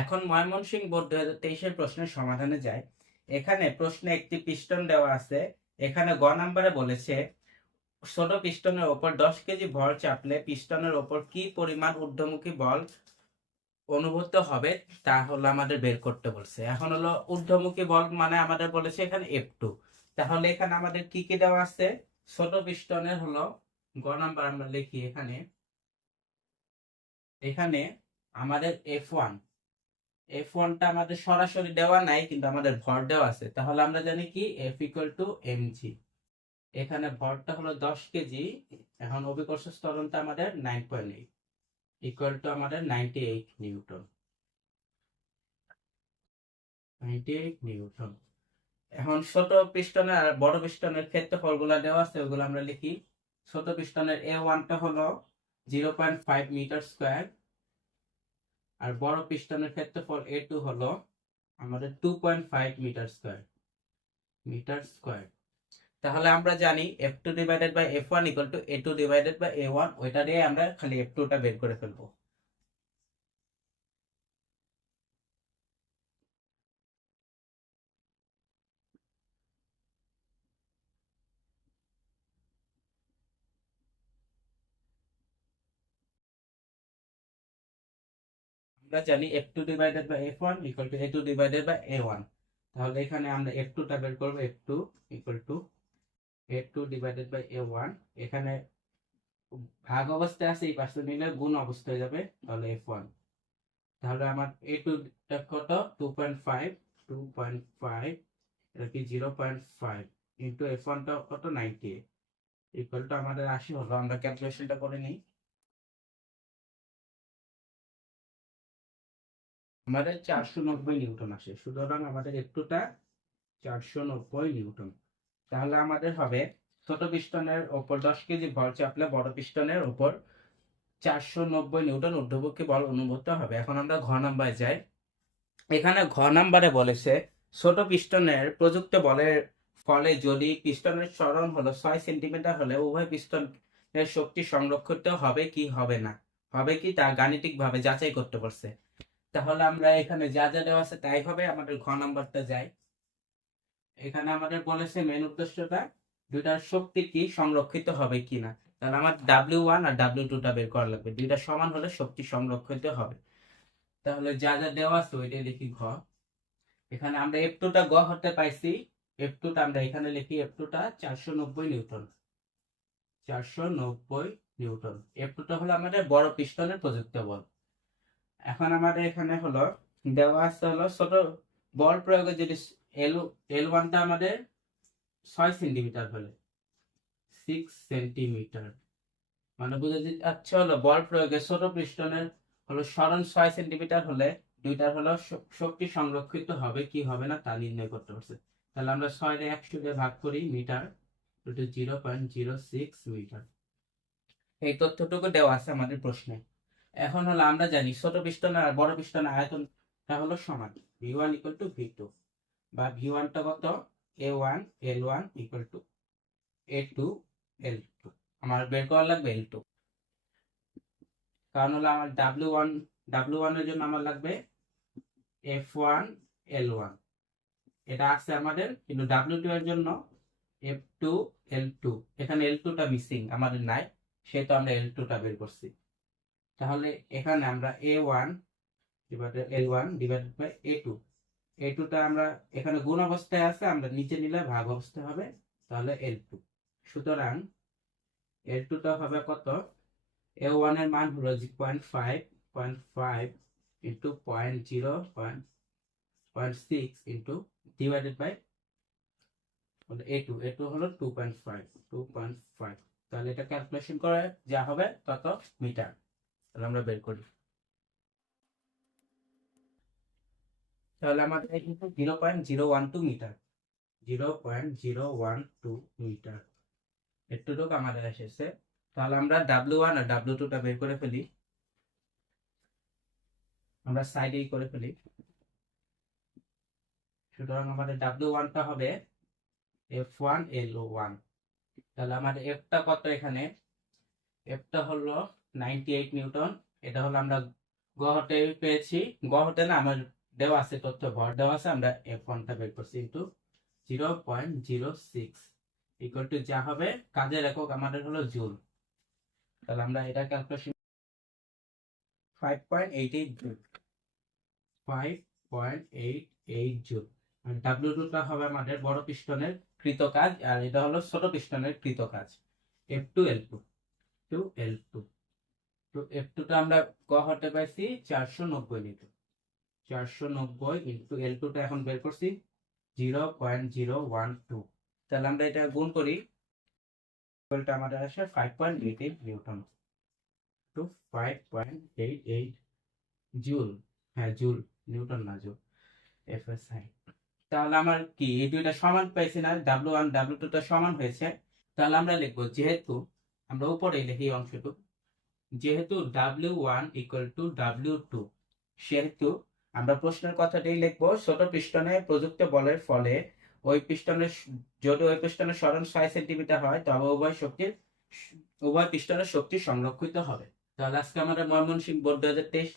এখন ময়মনসিংহ বোর্ড দুই হাজার তেইশের প্রশ্নের সমাধানে যায়। এখানে প্রশ্নে একটি পিস্টন দেওয়া আছে। এখানে গ নাম্বারে বলেছে ছোট পিস্টনের ওপর দশ কেজি ভর চাপলে পিস্টনের ওপর কি পরিমাণ ঊর্ধ্বমুখী বল অনুভূত হবে তা হলো আমাদের বের করতে বলছে। এখন হলো ঊর্ধ্বমুখী বল মানে আমাদের বলেছে এখানে এফ টু তাহলে এখানে আমাদের কি কি দেওয়া আছে? ছোট পিস্টনের হলো, গ নাম্বার আমরা লিখি এখানে। এখানে আমাদের এফ ওয়ান এফ ওয়ানটা আমাদের সরাসরি দেওয়া নাই, কিন্তু আমাদের ভর দেওয়া আছে। তাহলে আমরা জানি কি? F equal to M G এখানে ভরটা হলো দশ কেজি। এখন অভিকর্ষ ত্বরণটা আমাদের nine point eight equal to আমাদের ninety eight newton. Ninety eight newton. এখন ছোট পিস্টনের আর বড় পিস্টনের ক্ষেত্রফলগুলো দেওয়া আছে, ওগুলো আমরা লিখি। ছোট পিস্টনের এ ওয়ানটা হলো zero point five metre square আর বড় পিস্টনের ক্ষেত্রফল এ টু হলো আমাদের two point five metre square metre square তাহলে আমরা জানি F two divided by F one equal to A two divided by A one ওইটা দিয়ে আমরা খালি এফ টুটা বের করে ফেলব। আমরা জানি F two divided by F one equal to A two divided by A one তাহলে এখানে আমরা এফ টুটা বের করব F two equal to F two divided by A one এখানে ভাগ অবস্থায় আছে, এই পাশে নিলে গুণ অবস্থা হয়ে যাবে তাহলে এফ ওয়ান তাহলে আমার এ টু কত? Two point five two point five এটা কি জিরো পয়েন্ট ফাইভ কত? নাইনটি ইকুয়াল টু আমাদের আশি হলো, আমরা ক্যালকুলেশনটা করে নিই। আমাদের চারশো নব্বই নিউটন আসে। সুতরাং আমাদের একটুটা চারশো নব্বই নিউটন। তাহলে আমাদের হবে ছোট পিস্টনের ওপর, দশ কেজি ভর চাপলে বড় পিস্টনের ওপর চারশো নব্বই নিউটন ঊর্ধ্বমুখী বল অনুভূত হবে। এখন আমরা ঘ নাম্বারে যাই। এখানে ঘ নাম্বারে বলেছে, ছোট পিস্টনের প্রযুক্ত বলের ফলে যদি পিস্টনের স্মরণ হলো ছয় সেন্টিমিটার হলে উভয় পিস্টনের শক্তি সংরক্ষিত হবে কি হবে না? হবে কি তা গাণিতিকভাবে যাচাই করতে পারছে তাহলে আমরা এখানে যা যা দেওয়া আছে তাই হবে, আমাদের ঘ নাম্বারটা যাই। এখানে আমাদের বলেছে মেন উদ্দেশ্যটা দুইটার শক্তি কি সংরক্ষিত হবে কিনা। তাহলে আমার ডাব্লিউ ওয়ান আর ডাব্লিউ টুটা বের করা লাগবে। দুইটা সমান হলে শক্তি সংরক্ষিত হবে। তাহলে যা যা দেওয়া আছে ওইটাই লিখি ঘ। এখানে আমরা এফ টুটা গ হতে পাইছি। এফ টুটা আমরা এখানে লিখি এফ টুটা চারশো নব্বই নিউটন। চারশো নব্বই নিউটন। এফ টুটা হলো আমাদের বড় পিস্টনের প্রযুক্ত বল। এখন আমাদের এখানে হলো, দেওয়া আছে হলো ছোট বল প্রয়োগে যদি এল এল ওয়ানটা আমাদের ছয় সেন্টিমিটার হলে সিক্স সেন্টিমিটার মানে বুঝে যাচ্ছে হলো বল প্রয়োগে ছোট পিস্টনের হলো স্মরণ ছয় সেন্টিমিটার হলে দুইটার হলো শক্তি সংরক্ষিত হবে, কি হবে না তা নির্ণয় করতে পারছে। তাহলে আমরা ছয় একশো দিয়ে ভাগ করি metre zero point zero six metre. এই তথ্যটুকু দেওয়া আছে আমাদের প্রশ্নে। এখন হলো আমরা জানি ছোট পিস্টন আর বড় পিস্টনের আয়তনটা হলো সমান। V one equal to V two বা ভি ওয়ানটা কত? A one L one equal to A two L two আমার বের করা লাগবে এল টু কারণ হলো আমার ডাব্লিউ ওয়ান ডাব্লিউ ওয়ানের জন্য আমার লাগবে এফ ওয়ান এল ওয়ান এটা আছে আমাদের, কিন্তু ডাব্লিউ টু এর জন্য এফ টু এল টু এখানে এল টুটা মিসিং আমাদের নাই, সেহেতু আমরা এল টুটা বের করছি। তাহলে এখানে আমরা A one divided L one divided by A two A টুটা আমরা এখানে গুণ অবস্থায় আছে, আমরা নিচে নিলে ভাগ অবস্থায় হবে, তাহলে এল টু সুতরাং এল টুটা হবে কত? এ ওয়ানের মান হলো point five point five into point zero point point six into divided by A two A two হলো two point five two point five তাহলে এটা ক্যালকুলেশন করে যা হবে তত মিটার। তাহলে আমরা বের করি। তাহলে আমাদের zero point zero one two metre. Zero point zero one two metre. এতটুকু আমাদের এসেছে। তাহলে আমরা ডাব্লিউ ওয়ান আর ডাব্লিউ টুটা বের করে ফেলি। আমরা সাইডেই করে ফেলি। সুতরাং আমাদের ডাব্লিউ ওয়ানটা হবে এফ ওয়ান এল ওয়ান। তাহলে আমাদের এফটা কত এখানে? এফটা হলো নাইনটি এইট নিউটন। এটা হলো আমরা গহতে পেয়েছি। গহতে না আমার দেওয়া আছে তথ্য ভর দেওয়া আছে, আমরা এফ ওয়ানটা বের করছি into zero point zero six equal to যা হবে কাজের একক, আমাদের হলো জুল। তাহলে আমরা এটা calculation five point eight eight joule. Five point eight eight joule. W টুটা হবে আমাদের বড় পিস্টনের কৃত কাজ আর এটা হলো ছোট পিস্টনের কৃত কাজ F two L two two L two তো এফ আমরা ক হতে পাইছি চারশো নব্বই লিটার চারশো নব্বই ইন্টু এল টুটা এখন বের করছি। Zero point zero one two. তাহলে আমরা এটা গুণ করি। ইকুয়ালটা আমাদের আসে five point eight eight newton two five point eight eight joule হ্যাঁ জুল নিউটন না জুল এফ এস আই তাহলে আমার কি? এই দুইটা সমান পাইছি না। ডাব্লু ওয়ান ডাব্লু টুটা সমান হয়েছে। তাহলে আমরা লিখব, যেহেতু আমরা উপরে লিখি অংশটুকু। যেহেতু W one equal to W two সেহেতু আমরা প্রশ্নের কথাটাই লিখব। ছোট পিস্টনে প্রযুক্ত বলের ফলে ওই পিস্টনের যদি ওই পিস্টনের স্মরণ ছয় সেন্টিমিটার হয়, তবে উভয় শক্তির উভয় পিস্টনের শক্তি সংরক্ষিত হবে। তাহলে আজকে আমাদের ময়মনসিংহ বোর্ড দু হাজার তেইশ